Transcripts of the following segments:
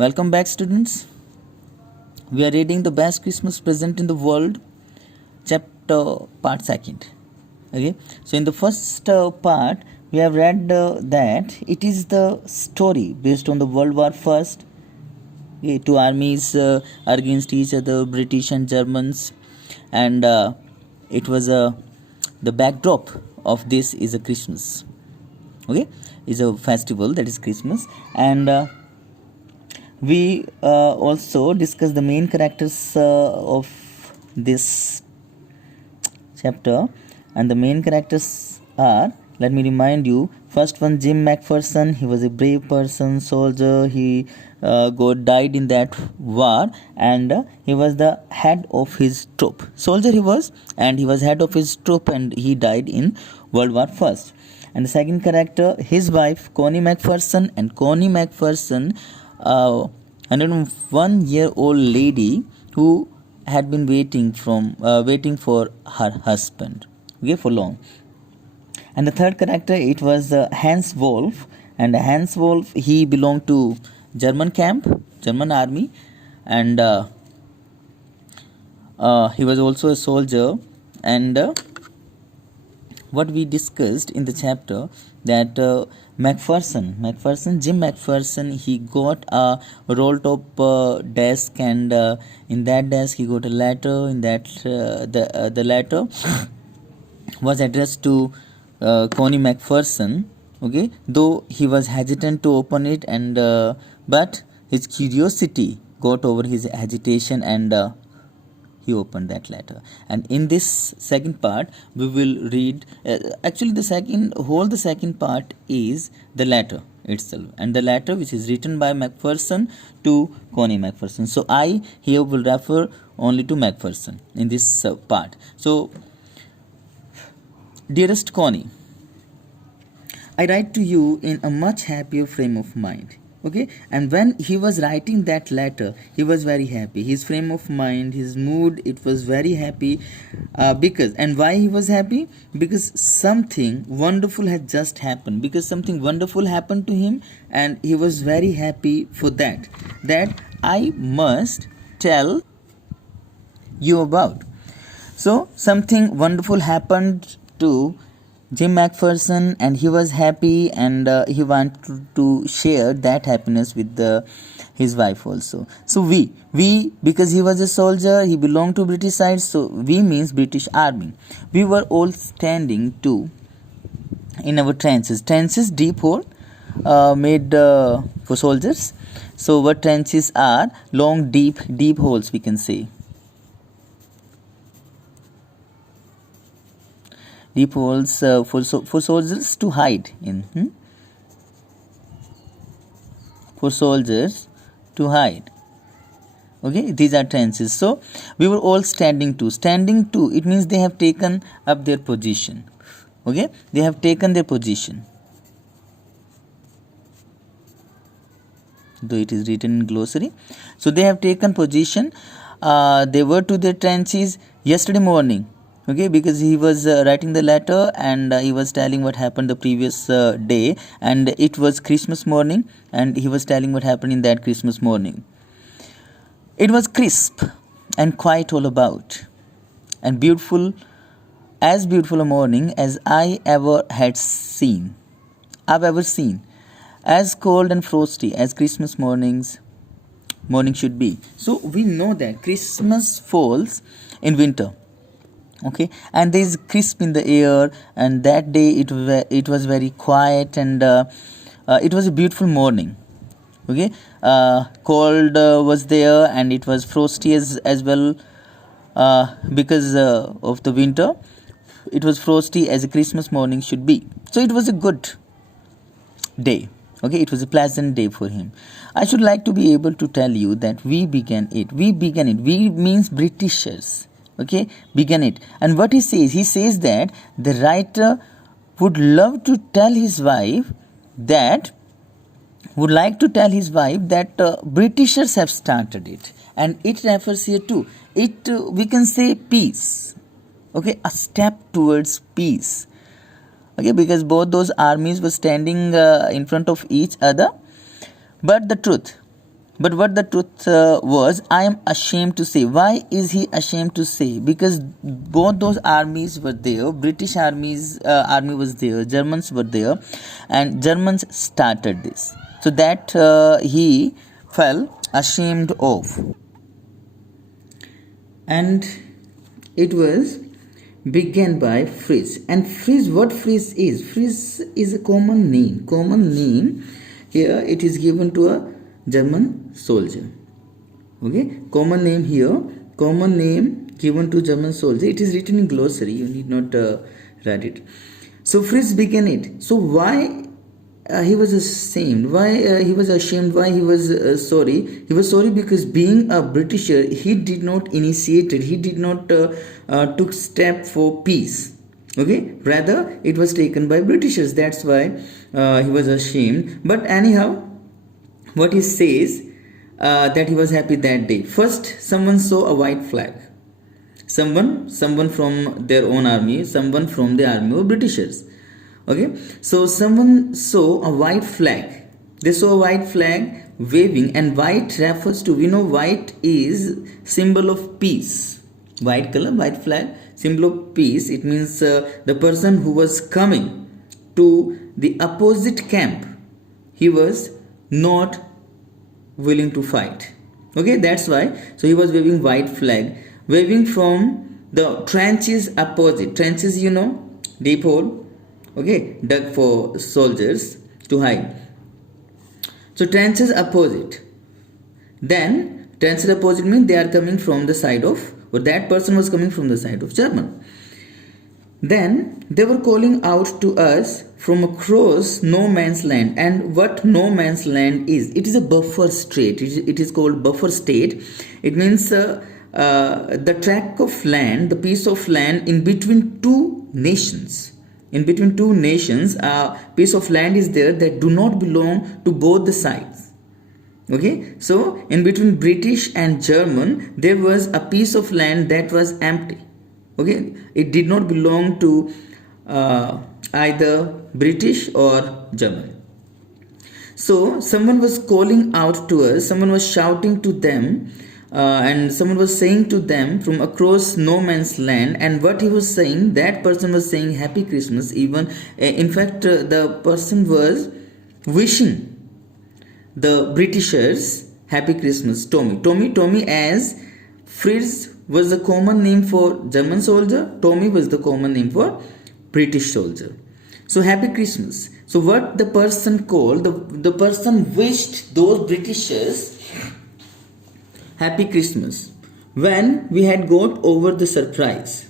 Welcome back, students. We are reading The Best Christmas Present in the World, chapter part second. Okay, so in the first part, we have read that it is the story based on the World War First. Okay, two armies are against each other, British and Germans, and it was the backdrop of this is a Christmas. Okay, is a festival that is Christmas, and we also discuss the main characters of this chapter, and the main characters are, let me remind you, first one, Jim McPherson. He was a brave person, soldier. He died in that war, and he was the head of his troop. Soldier he was, and he was head of his troop, and he died in World War First. And the second character, his wife, Connie McPherson, and Connie McPherson, 101-year-old lady who had been waiting for her husband, okay, for long. And the third character, it was Hans Wolf, and Hans Wolf, he belonged to German army, and he was also a soldier. And what we discussed in the chapter, that Jim McPherson, he got a roll top desk, and in that desk he got a letter. In that the letter was addressed to Connie McPherson. Okay, though he was hesitant to open it, and but his curiosity got over his hesitation, and he opened that letter. And in this second part, we will read actually the second part is the letter itself, and the letter which is written by McPherson to Connie McPherson. So I here will refer only to McPherson in this part. So, dearest Connie, I write to you in a much happier frame of mind. Okay, and when he was writing that letter, he was very happy. His frame of mind, his mood, it was very happy. Because, and why he was happy? Because something wonderful had just happened. Because something wonderful happened to him, and he was very happy for that. That I must tell you about. So something wonderful happened to Jim McPherson, and he was happy, and he wanted to share that happiness with his wife also. So we because he was a soldier, he belonged to British side, so we means British army. We were all standing in our trenches, deep hole made for soldiers. So what trenches are? Long deep holes, we can say. Deep holes for soldiers to hide in. For soldiers to hide. Okay, these are trenches. So we were all standing to. It means they have taken up their position. Okay, they have taken their position. Though it is written in glossary. So they have taken position. They were to their trenches yesterday morning. Okay, because he was writing the letter, and he was telling what happened the previous day, and it was Christmas morning, and he was telling what happened in that Christmas morning. It was crisp and quiet all about, and beautiful a morning as I've ever seen, as cold and frosty as Christmas morning should be. So we know that Christmas falls in winter. Okay, and there is crisp in the air, and that day it was very quiet, and it was a beautiful morning. Okay, cold was there, and it was frosty as well, because of the winter. It was frosty as a Christmas morning should be. So it was a good day. Okay, it was a pleasant day for him. I should like to be able to tell you that we began it. We means Britishers. Okay, began it. And what he says that the writer would love to tell his wife that Britishers have started it, and it refers here to it. We can say peace. Okay, a step towards peace. Okay, because both those armies were standing in front of each other. But the truth, But what the truth was, I am ashamed to say. Why is he ashamed to say? Because both those armies were there. British army was there. Germans were there, and Germans started this. So that he felt ashamed of. And it was began by Fritz. And Fritz, what Fritz is? Fritz is a common name. Common name here it is given to a German soldier. Okay, common name here. Common name given to German soldier. It is written in glossary. You need not write it. So Fritz began it. So why he was ashamed? Why he was ashamed? Why he was sorry? He was sorry because being a Britisher, he did not initiate it. He did not took step for peace. Okay, rather it was taken by Britishers. That's why he was ashamed. But anyhow, what he says that he was happy that day. First, someone saw a white flag. Someone from their own army. Someone from the army of Britishers. Okay, so someone saw a white flag. They saw a white flag waving, and white refers to, we know white is symbol of peace. White color, white flag, symbol of peace. It means the person who was coming to the opposite camp, he was not willing to fight. Okay, that's why. So he was waving white flag, waving from the trenches opposite. Trenches, you know, deep hole. Okay, dug for soldiers to hide. So trenches opposite. Then trenches opposite means they are coming from the side of, or that person was coming from the side of German. Then they were calling out to us from across no man's land. And what no man's land is? It is a buffer state. It is called buffer state. It means the tract of land, the piece of land in between two nations. In between two nations, a piece of land is there that do not belong to both the sides. Okay, so in between British and German, there was a piece of land that was empty. Okay, it did not belong to either British or German. So someone was calling out to us, someone was shouting to them, and someone was saying to them from across no man's land. And what he was saying, that person was saying Happy Christmas. Even in fact, the person was wishing the Britishers Happy Christmas. Tommy as Fritz was the common name for German soldier. Tommy was the common name for British soldier. So Happy Christmas. So what the person called, the person wished those Britishers Happy Christmas when we had got over the surprise.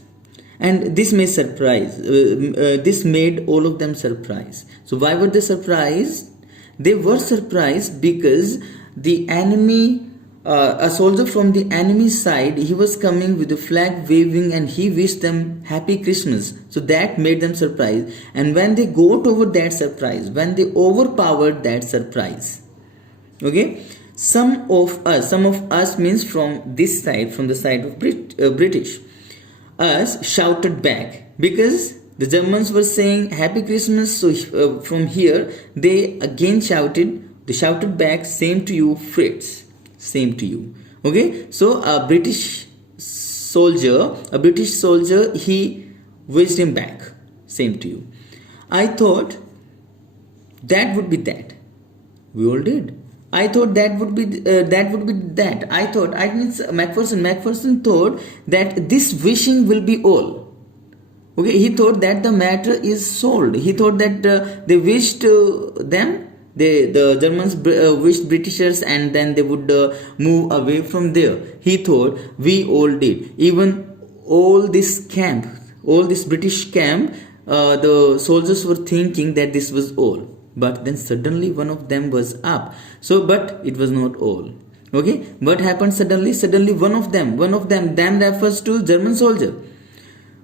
And this made surprise. This made all of them surprised. So why were they surprised? They were surprised because the enemy, a soldier from the enemy side, he was coming with a flag waving and he wished them Happy Christmas. So that made them surprised. And when they got over that surprise, when they overpowered that surprise, okay, some of us means from this side, from the side of British, us shouted back because the Germans were saying Happy Christmas. So from here they again shouted back, same to you, Fritz, same to you. Okay, so a British soldier, he wished him back, same to you. I thought that would be that. We all did. I thought that would be that. I mean Macpherson thought that this wishing will be all. Okay, he thought that the matter is solved. He thought that they wished them. The Germans wished Britishers, and then they would move away from there. He thought we all did. Even all this British camp, the soldiers were thinking that this was all. But then suddenly one of them was up. So, but it was not all. Okay, what happened suddenly? Suddenly one of them refers to German soldier,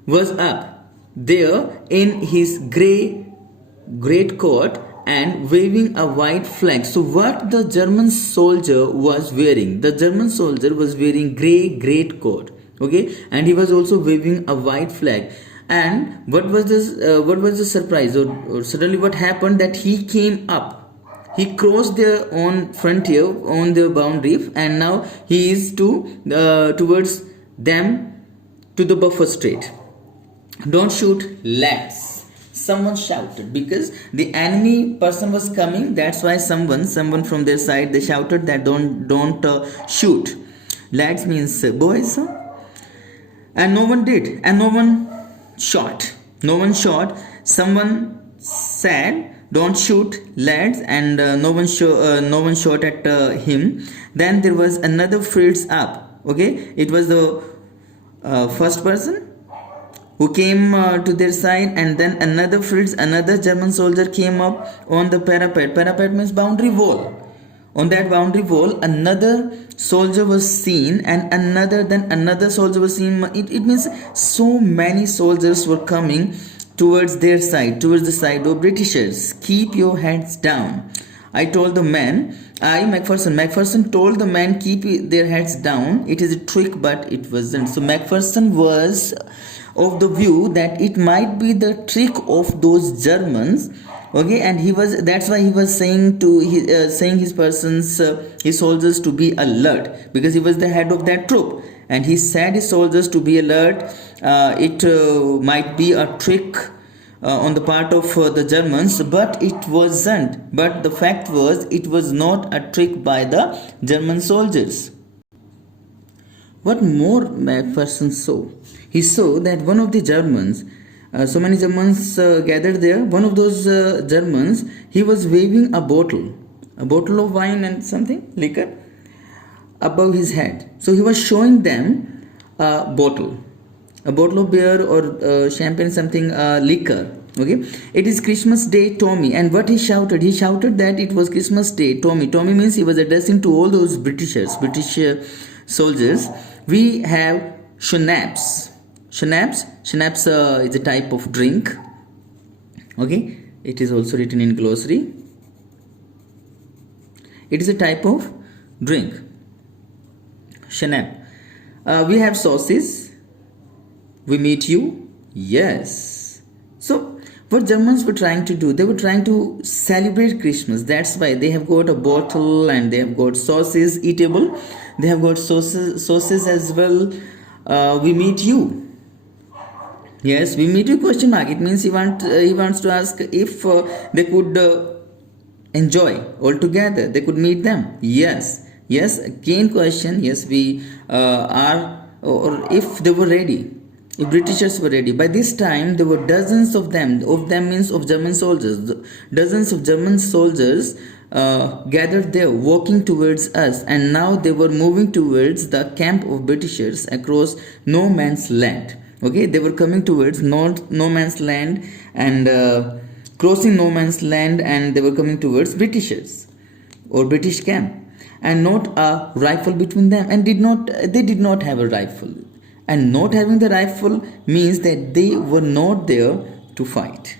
was up there in his great coat and waving a white flag. So what the German soldier was wearing? The German soldier was wearing great coat. Okay, and he was also waving a white flag. And what was the surprise, or suddenly what happened, that he came up he crossed their own frontier, on their boundary, and now he is towards them to the buffer state. Don't shoot, lads. Someone shouted because the enemy person was coming. That's why someone from their side, they shouted that don't shoot. Lads means boys, and no one did, and no one shot. No one shot. Someone said, "Don't shoot, lads," and no one shot at him. Then there was another fritz up. Okay, it was the first person who came to their side, and then another German soldier came up on the parapet. Parapet means boundary wall. On that boundary wall, another soldier was seen, and another soldier was seen. It means so many soldiers were coming towards their side, towards the side of Britishers. Keep your heads down. I told the men, Macpherson told the men, keep their heads down. It is a trick, but it wasn't. So Macpherson was of the view that it might be the trick of those Germans. Okay, and that's why he was saying his soldiers to be alert, because he was the head of that troop, and he said his soldiers to be alert. It might be a trick on the part of the Germans, but it wasn't. But the fact was, it was not a trick by the German soldiers. What more Macpherson saw? He saw that one of the Germans, so many Germans gathered there. One of those Germans, he was waving a bottle of wine and something, liquor, above his head. So he was showing them a bottle of beer or champagne, something, liquor. Okay, it is Christmas Day, Tommy. And what he shouted that it was Christmas Day, Tommy. Tommy means he was addressing to all those British soldiers. We have schnapps. Schnapps is a type of drink. Okay, it is also written in glossary. It is a type of drink. Schnapps. We have sauces. We meet you. Yes. So what Germans were trying to do, they were trying to celebrate Christmas. That's why they have got a bottle, and they have got sauces eatable. They have got sauces as well. We meet you. Yes, we meet you, question mark. It means he wants to ask if they could enjoy all together. They could meet them. Yes. Again question. Yes, we are, or if they were ready. If Britishers were ready. By this time, there were dozens of them. Of them means of German soldiers. Dozens of German soldiers gathered there, walking towards us, and now they were moving towards the camp of Britishers across no man's land. Okay, they were coming towards no man's land, and crossing no man's land, and they were coming towards Britishers or British camp, and not a rifle between them, and they did not have a rifle. And not having the rifle means that they were not there to fight,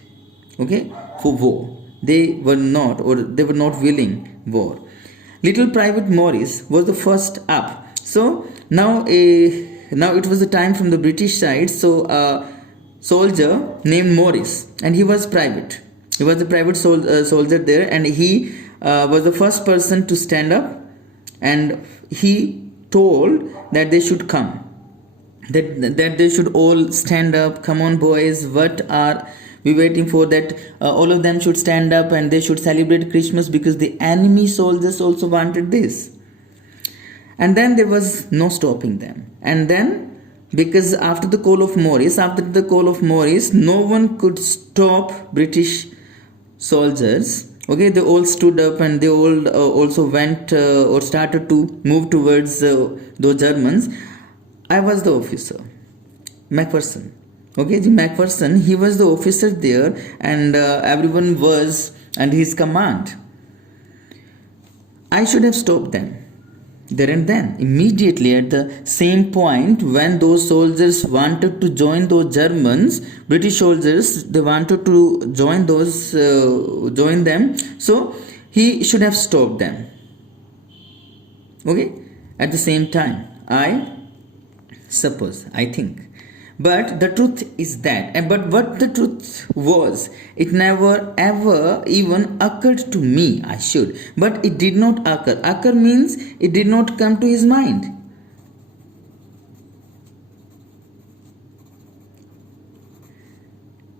okay, for war. They were not willing war. Little Private Morris was the first up. So now it was the time from the British side. So a soldier named Morris, and he was private. He was a private soldier there, and he was the first person to stand up, and he told that they should come. That they should all stand up. Come on, boys, what are we waiting for? That all of them should stand up, and they should celebrate Christmas, because the enemy soldiers also wanted this. And then there was no stopping them. And then, because after the call of Morris, no one could stop British soldiers. Okay, they all stood up, and they all also went or started to move towards those Germans. I was the officer, Macpherson. Okay, the Macpherson, he was the officer there, and everyone was under his command. I should have stopped them there and then, immediately at the same point when those soldiers wanted to join those Germans, British soldiers, they wanted to join them. So he should have stopped them. Okay, at the same time, I think. But the truth is that, but what the truth was, it never ever even occurred to me. I should, but it did not occur. Occur means it did not come to his mind.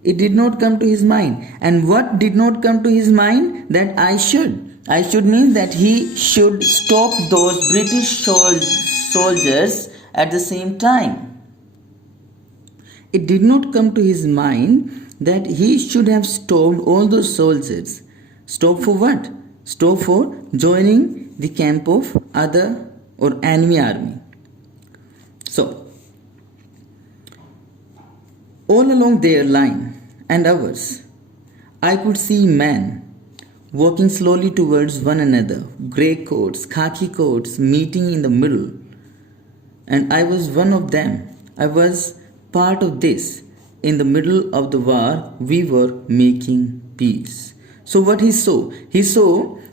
It did not come to his mind. And what did not come to his mind? That I should. I should mean that he should stop those British soldiers at the same time. It did not come to his mind that he should have stopped all those soldiers. Stop for what? Stop for joining the camp of other or enemy army. So, all along their line and ours, I could see men walking slowly towards one another, grey coats, khaki coats meeting in the middle. And I was one of them. I was part of this. In the middle of the war, we were making peace. So what he saw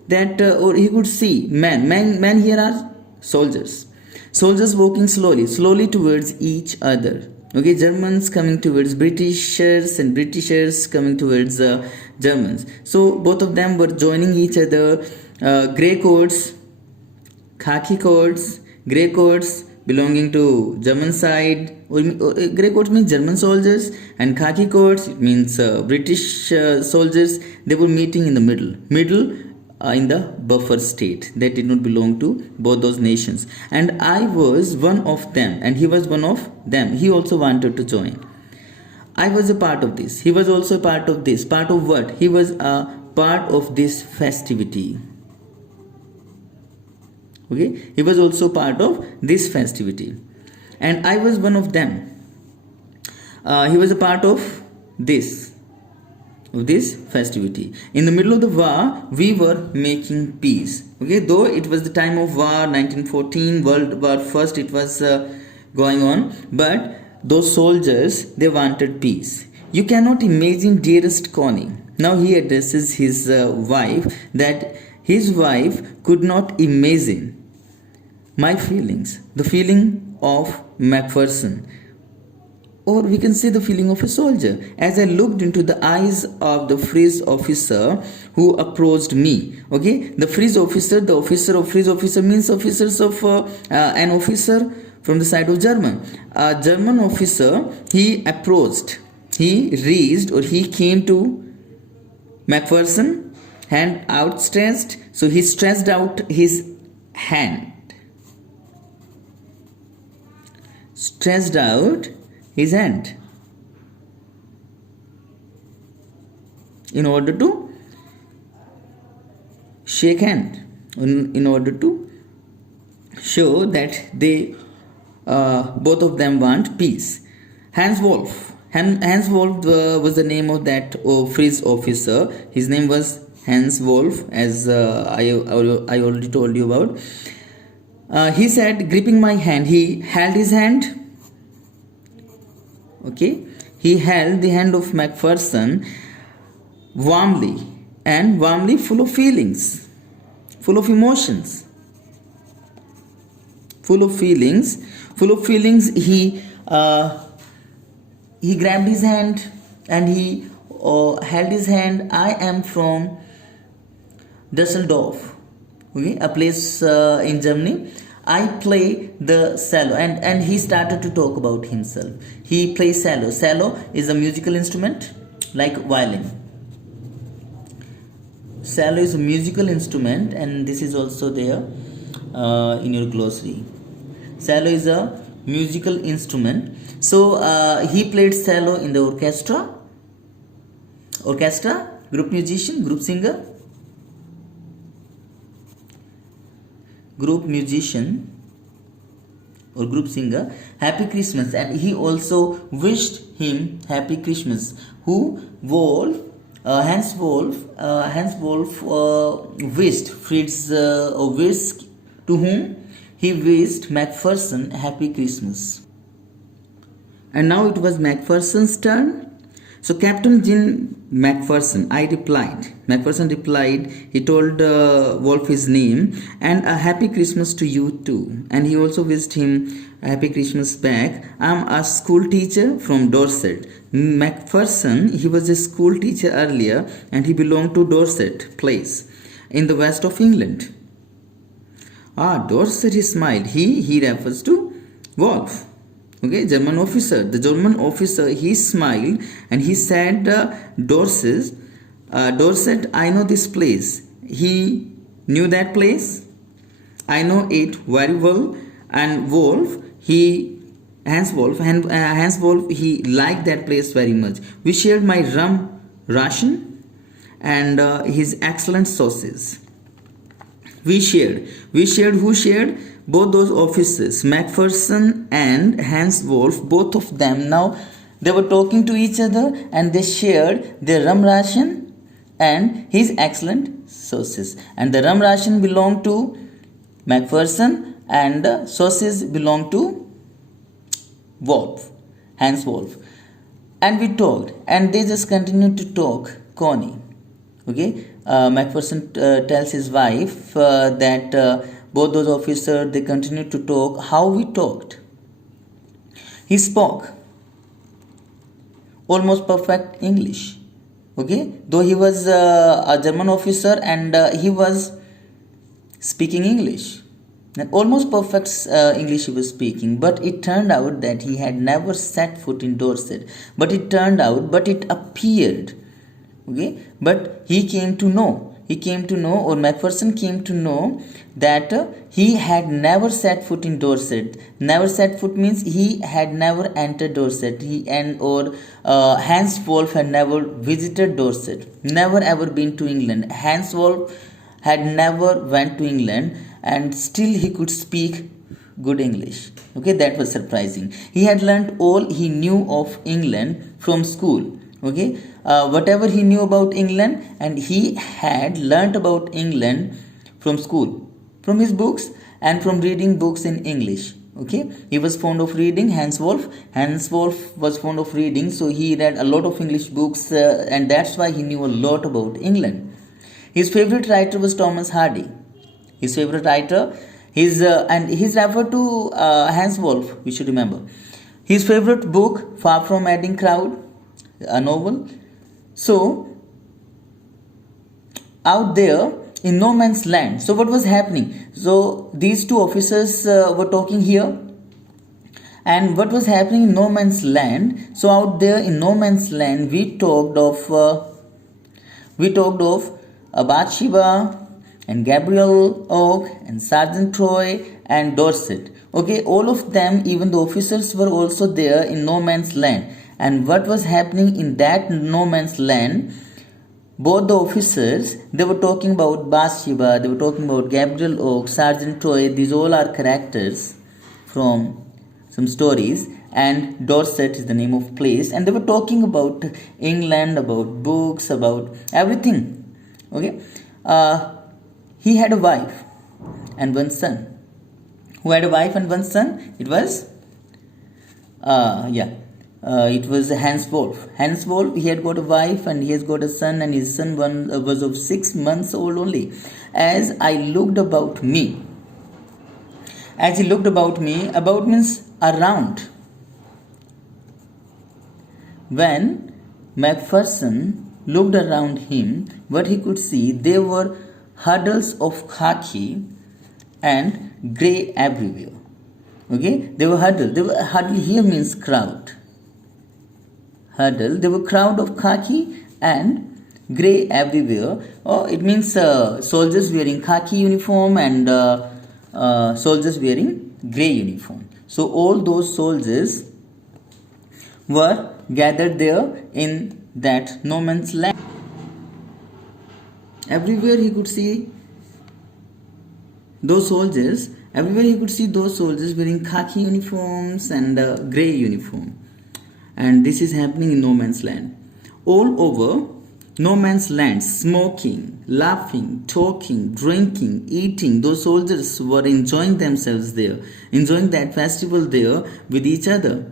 that, or he could see men here are soldiers. Soldiers walking slowly towards each other. Okay, Germans coming towards Britishers and Britishers coming towards Germans. So both of them were joining each other. Grey coats, khaki coats, grey coats belonging to German side. Grey coats means German soldiers, and khaki coats means British soldiers. They were meeting in the middle in the buffer state that did not belong to both those nations. And I was one of them, and he was one of them. He also wanted to join. I was a part of this. He was also a part of this. Part of what? He was a part of this festivity. Okay, he was also part of this festivity, and I was one of them. He was a part of this festivity. In the middle of the war, we were making peace. Okay, though it was the time of war, 1914, World War First, it was going on, but those soldiers, they wanted peace. You cannot imagine, dearest Connie. Now he addresses his wife, that his wife could not imagine my feelings, the feeling of Macpherson, or we can say the feeling of a soldier, as I looked into the eyes of the Frizz officer who approached me. Okay, the Frizz officer, the officer of Frizz officer means officers of an officer from the side of German. A German officer, he approached, he reached, or he came to Macpherson, hand outstretched. So he stretched out his hand. Stretched out his hand in order to shake hand, in order to show that they both of them want peace. Hans Wolf. Hans Wolf was the name of that Frizz officer. His name was Hans Wolf, as I already told you about. He said, gripping my hand, he held his hand. Okay, he held the hand of Macpherson warmly, and warmly full of feelings, full of emotions, full of feelings. He grabbed his hand and he held his hand. I am from Dusseldorf, okay, a place in Germany. I play the cello, and he started to talk about himself. He plays cello. Cello is a musical instrument like violin. Cello is a musical instrument, and this is also there in your glossary. Cello is a musical instrument. So he played cello in the orchestra, group musician, group singer, group musician or group singer. Happy Christmas, and he also wished him Happy Christmas. Who? Wolf. Hans Wolf wished Fritz wished to whom he wished Macpherson Happy Christmas. And now it was Macpherson's turn So Captain Jim Macpherson, Macpherson replied, he told Wolf his name, and a happy Christmas to you too. And he also wished him a happy Christmas back. I'm a school teacher from Dorset. Macpherson, he was a school teacher earlier, and he belonged to Dorset Place in the west of England. Dorset, he smiled. He refers to Wolf. Okay, German officer. The German officer, he smiled and he said, Dorset, I know this place. He knew that place. I know it very well. And Hans Wolf, he liked that place very much. We shared my rum ration and his excellent sauces. We shared. Who shared? Both those officers, Macpherson and Hans Wolf, both of them. Now they were talking to each other and they shared their rum ration and his excellent sauces. And the rum ration belonged to Macpherson and the sauces belonged to Hans Wolf. And we talked and they just continued to talk, Connie. Okay, Macpherson tells his wife that both those officers, they continued to talk. How we talked? He spoke almost perfect English. Okay, though he was a German officer and he was speaking English. And almost perfect English he was speaking, but it turned out that he had never set foot in Dorset. But it appeared. Okay, but he came to know, or Macpherson came to know that he had never set foot in Dorset. Never set foot means he had never entered Dorset. Hans Wolf had never visited Dorset, never ever been to England. Hans Wolf had never went to England and still he could speak good English. Okay, that was surprising. He had learnt all he knew of England from school. Okay, whatever he knew about England, and he had learnt about England from school, from his books and from reading books in English. Okay, he was fond of reading. Hans Wolf was fond of reading, so he read a lot of English books and that's why he knew a lot about England. His favorite writer was Thomas Hardy. His favorite writer, and he's referred to Hans Wolf, we should remember. His favorite book, Far From Madding Crowd, a novel. So out there in no man's land, so what was happening? So these two officers were talking here, and what was happening in no man's land? So out there in no man's land, we talked of Bathsheba and Gabriel Oak and Sergeant Troy and Dorset. Okay, all of them, even the officers, were also there in no man's land. And what was happening in that no man's land? Both the officers, they were talking about Bathsheba, they were talking about Gabriel Oak, Sergeant Troy. These all are characters from some stories, and Dorset is the name of place, and they were talking about England, about books, about everything. Okay, he had a wife and one son. Who had a wife and one son? It was it was Hans Wolf. Hans Wolf, he had got a wife and he has got a son, and his son was of 6 months old only. As I looked about me, as he looked about me, about means around. When Macpherson looked around him, what he could see, there were huddles of khaki and grey everywhere. Okay, they were huddled. Huddle here means crowd. Huddle. There were crowd of khaki and grey everywhere. It means soldiers wearing khaki uniform and soldiers wearing grey uniform. So all those soldiers were gathered there in that no man's land. Everywhere he could see those soldiers. Everywhere he could see those soldiers wearing khaki uniforms and grey uniform. And this is happening in no man's land. All over no man's land, smoking, laughing, talking, drinking, eating. Those soldiers were enjoying themselves there, enjoying that festival there with each other.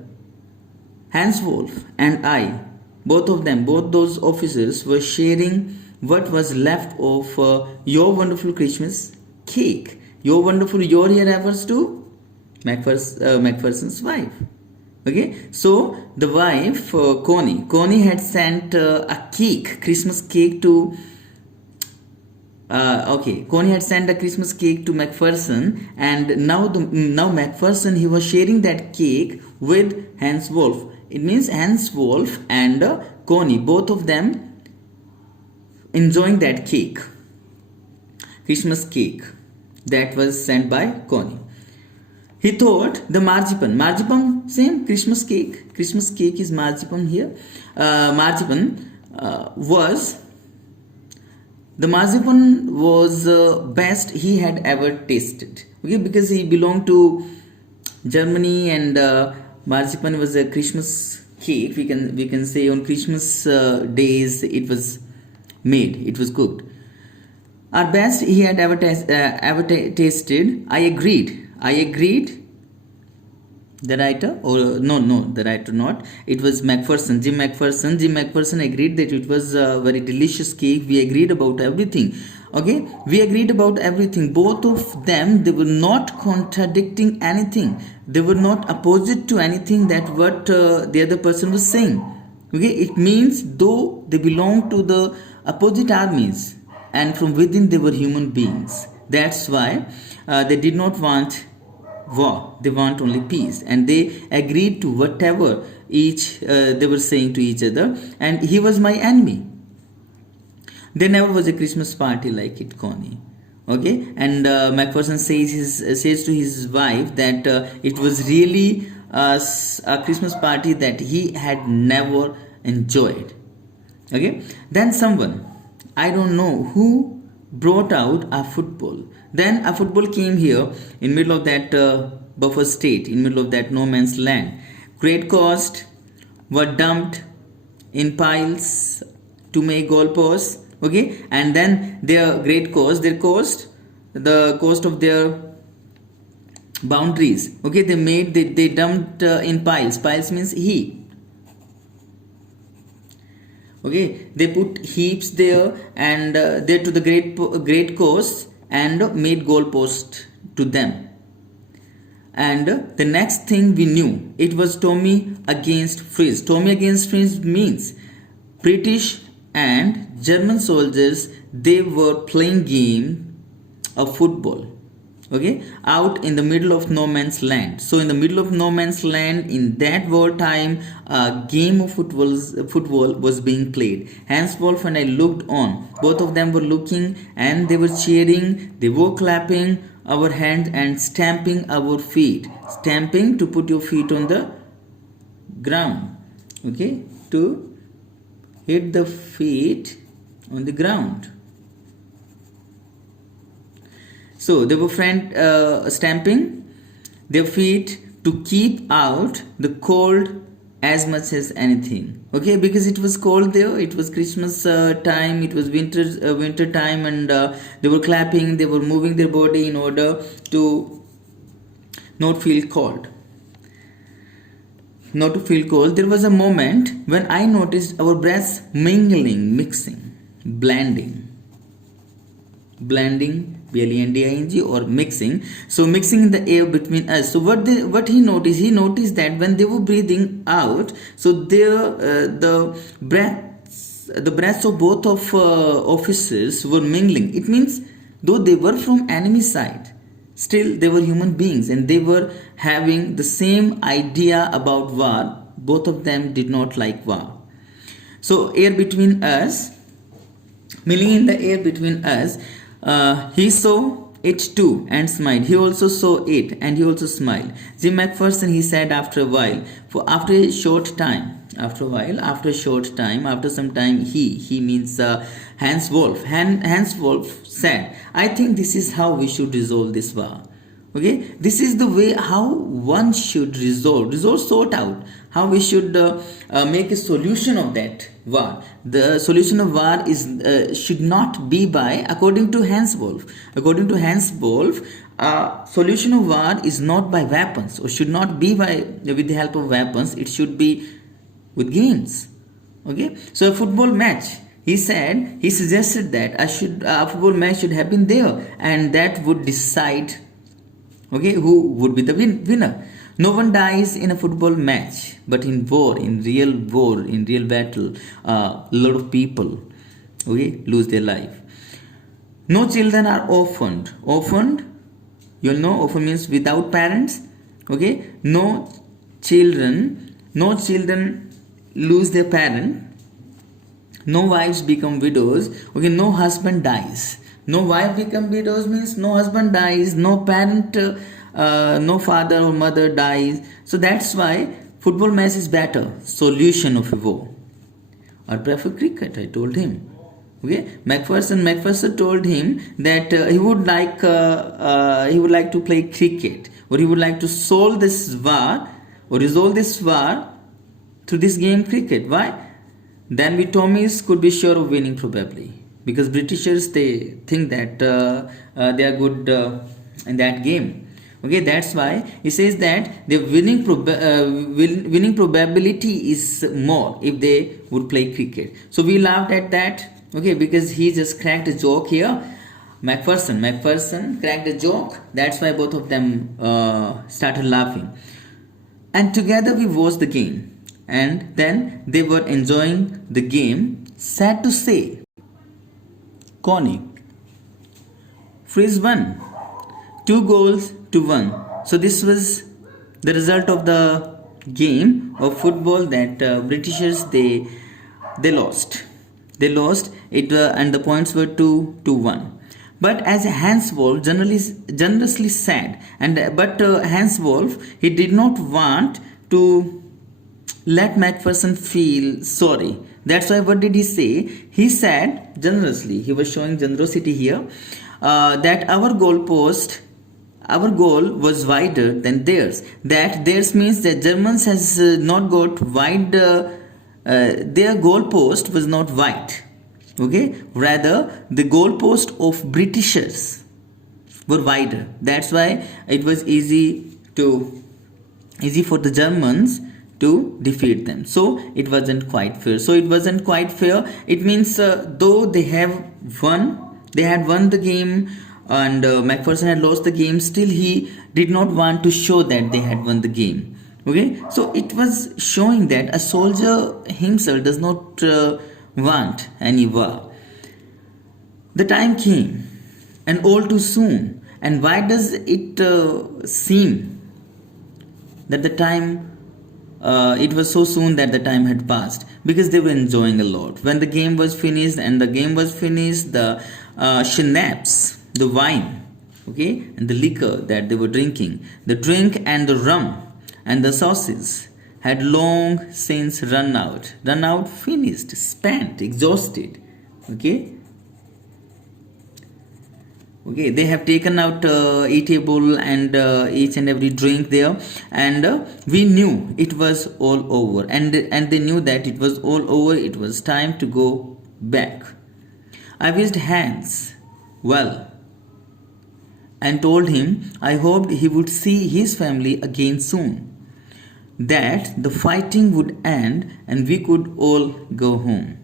Hans Wolf and I, both of them, both those officers were sharing what was left of your wonderful Christmas cake. Your wonderful, your here refers to Macpherson's wife. Okay, so the wife, Connie had sent a cake, Christmas cake to Connie had sent a Christmas cake to Macpherson, and now Macpherson, he was sharing that cake with Hans Wolf. It means Hans Wolf and Connie, both of them enjoying that cake, Christmas cake that was sent by Connie. He thought the marzipan, same Christmas cake. Christmas cake is marzipan here. The marzipan was best he had ever tasted. Okay, because he belonged to Germany, and marzipan was a Christmas cake. We can say on Christmas days it was made. It was cooked. Our best he had ever tasted. I agreed. The writer, or no, the writer not. It was Macpherson, Jim Macpherson. Jim Macpherson agreed that it was a very delicious cake. We agreed about everything. Okay, we agreed about everything. Both of them, they were not contradicting anything. They were not opposite to anything that what the other person was saying. Okay, it means though they belong to the opposite armies, and from within they were human beings. That's why they did not want war, they want only peace, and they agreed to whatever they were saying to each other. And he was my enemy. There never was a Christmas party like it, Connie. Okay, and Macpherson says to his wife that it was really a Christmas party that he had never enjoyed. Okay, then someone, I don't know who, brought out a football. Then a football came here in middle of that buffer state, in middle of that no man's land. Great cost were dumped in piles to make goalposts. Okay, and then their cost, the cost of their boundaries. Okay, they dumped in piles. Piles means heap. Okay, they put heaps there, and there to the great coast, and made goalposts to them. And the next thing we knew, it was Tommy against Fritz. Tommy against Fritz means British and German soldiers, they were playing game of football. Okay, out in the middle of no man's land. So in the middle of no man's land, in that war time, a game of football was being played. Hans Wolf and I looked on. Both of them were looking, and they were cheering, they were clapping our hands and stamping our feet. Stamping, to put your feet on the ground. Okay, to hit the feet on the ground. So they were stamping their feet to keep out the cold as much as anything. Okay, because it was cold there. It was Christmas time. It was winter time, and they were clapping. They were moving their body in order to not feel cold. Not to feel cold. There was a moment when I noticed our breaths mixing, blending, blending, or mixing. So mixing in the air between us. So what he noticed that when they were breathing out, so the breaths of both of officers were mingling. It means though they were from enemy side, still they were human beings, and they were having the same idea about war. Both of them did not like war. So air between us, mingling in the air between us. He saw it too and smiled. He also saw it, and he also smiled. Jim Macpherson, he said after a while, after a short time, after some time, he means Hans Wolf. Hans Wolf said, I think this is how we should resolve this war. Okay, this is the way how one should sort out how we should make a solution of that war. The solution of war is should not be by, according to Hans Wolf. According to Hans Wolf, solution of war is not by weapons, or should not be by with the help of weapons. It should be with games. Okay, so a football match. He suggested that a football match should happen there, and that would decide, okay, who would be the winner. No one dies in a football match, but in war, in real battle, a lot of people, okay, lose their life. No children are orphaned. Orphaned, you'll know, orphan means without parents. Okay, no children lose their parent. No wives become widows. Okay, no husband dies. No wife become widows means no husband dies, no parent, no father or mother dies. So that's why football match is better solution of a war. I prefer cricket, I told him. Okay, Macpherson told him that he would like to play cricket, or he would like to solve this war or resolve this war through this game cricket. Why? Danby Thomas could be sure of winning probably, because Britishers, they think that they are good in that game. Okay, that's why he says that the winning probability is more if they would play cricket. So we laughed at that. Okay, because he just cracked a joke here. Macpherson cracked a joke. That's why both of them started laughing. And together we watched the game. And then they were enjoying the game. Sad to say, Connie, Freeze won. 2-1. So this was the result of the game of football that Britishers they lost. They lost it, and the points were 2-1. But as Hans Wolf generously said, but Hans Wolf, he did not want to let Macpherson feel sorry. That's why what did he say? He said generously. He was showing generosity here, that our goal was wider than theirs. That theirs means that Germans has not got wide. Their goalpost was not wide. Okay, rather the goalpost of Britishers were wider. That's why it was easy for the Germans to defeat them. So it wasn't quite fair. It means though they had won the game, and Macpherson had lost the game, still he did not want to show that they had won the game. Okay, so it was showing that a soldier himself does not want any war. The time came, and all too soon. And why does it seem that the time it was so soon that the time had passed? Because they were enjoying a lot. When the game was finished, the schnapps, the wine, okay, and the liquor that they were drinking, the drink and the rum and the sauces had long since run out, finished, spent, exhausted. Okay, they have taken out eatable and each and every drink there, and we knew it was all over, and they knew that it was all over. It was time to go back. I wished Hans well and told him I hoped he would see his family again soon, that the fighting would end and we could all go home.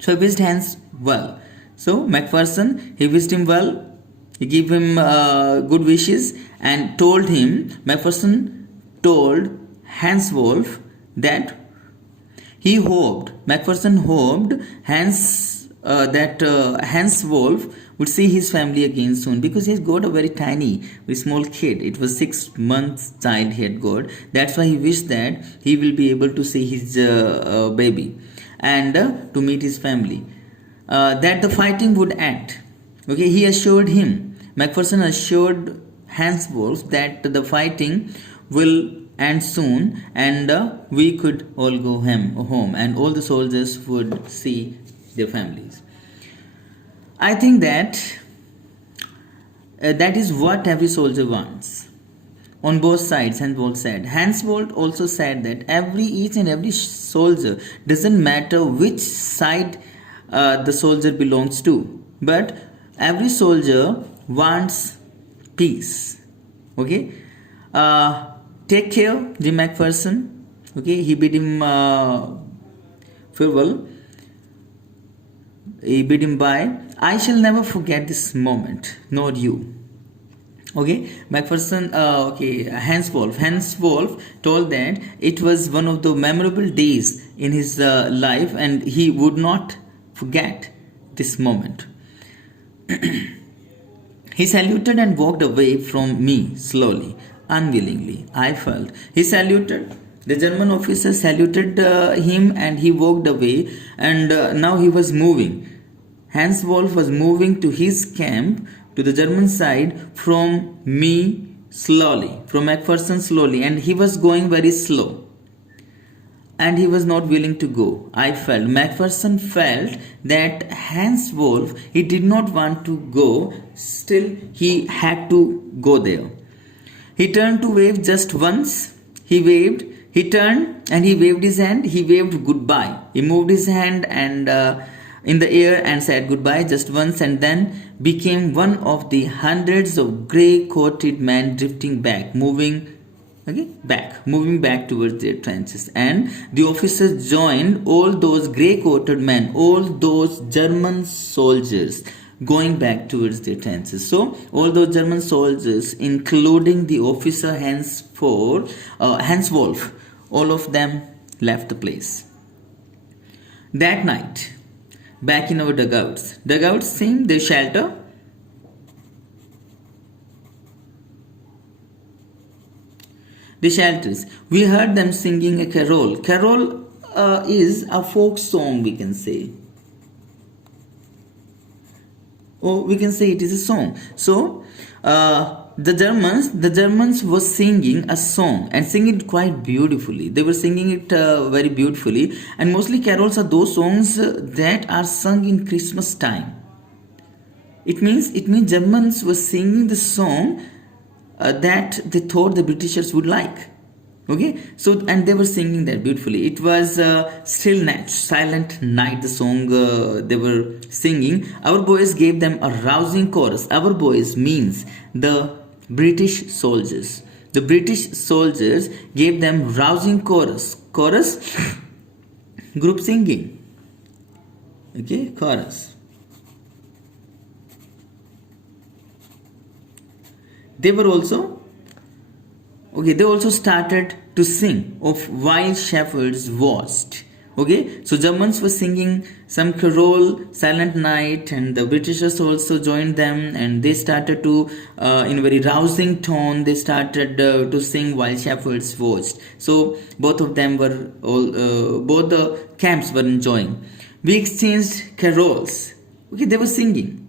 So I wished Hans well. So Macpherson, he wished him well. He gave him good wishes and Macpherson told Hans Wolf that Macpherson hoped Hans Wolf would see his family again soon, because he's got a very small kid. It was 6 months child he had got. That's why he wished that he will be able to see his baby and to meet his family. That the fighting would end. Okay, he assured him. Macpherson assured Hans Wolf that the fighting will end soon, and we could all go home, and all the soldiers would see their families. I think that that is what every soldier wants. On both sides, Hans Wolf said. Hans Wolf also said that each and every soldier, doesn't matter which side the soldier belongs to, but every soldier wants peace. Okay, take care, Jim Macpherson. Okay, he bid him farewell. He bid him bye. I shall never forget this moment, nor you. Okay, Macpherson, Hans Wolf told that it was one of the memorable days in his life, and he would not forget this moment. He saluted and walked away from me slowly, unwillingly. I felt. He saluted. The German officer saluted him and he walked away, and now he was moving. Hans Wolf was moving to his camp to the German side from me slowly, from Macpherson slowly, and he was going very slow. And he was not willing to go. I felt. Macpherson felt that Hans Wolf, he did not want to go, still he had to go there. He turned to wave just once. He waved. He turned and he waved his hand. He waved goodbye. He moved his hand and in the air and said goodbye just once, and then became one of the hundreds of grey-coated men drifting back, moving back towards their trenches. And the officers joined all those grey-coated men, all those German soldiers going back towards their trenches. So all those German soldiers, including the officer Hans Wolf, all of them left the place. That night, back in our dugouts seemed the shelter. The shelters. We heard them singing a carol. Carol is a folk song, we can say. Or we can say it is a song. So, the Germans were singing a song and singing it quite beautifully. They were singing it very beautifully. And mostly carols are those songs that are sung in Christmas time. It means Germans were singing the song that they thought the Britishers would like. Okay, so and they were singing that beautifully. It was Still Night, Silent Night, the song they were singing. Our boys gave them a rousing chorus. Our boys means the British soldiers. The British soldiers gave them rousing chorus. Chorus, group singing. Okay, chorus. They also started to sing of While Shepherds Watched. Okay, so Germans were singing some carol, Silent Night, and the Britishers also joined them, and they started to, in a very rousing tone, they started to sing While Shepherds Watched. So both of them were both the camps were enjoying. We exchanged carols. Okay, they were singing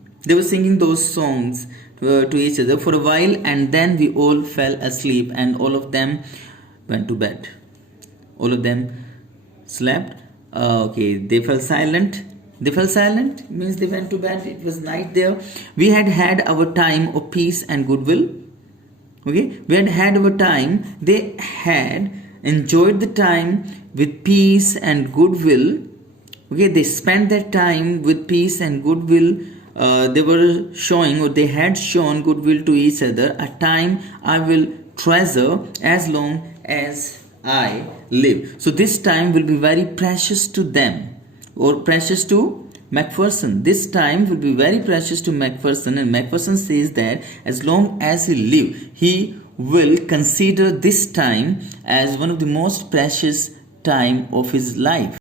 those songs to each other for a while, and then we all fell asleep and all of them went to bed. All of them slept. They fell silent. Means they went to bed. It was night there. We had our time of peace and goodwill. Okay, we had our time. They had enjoyed the time with peace and goodwill. Okay, they spent their time with peace and goodwill. They were showing, or they had shown goodwill to each other. A time I will treasure as long as I live. So this time will be very precious to them, or precious to Macpherson. This time will be very precious to Macpherson, and Macpherson says that as long as he live, he will consider this time as one of the most precious time of his life.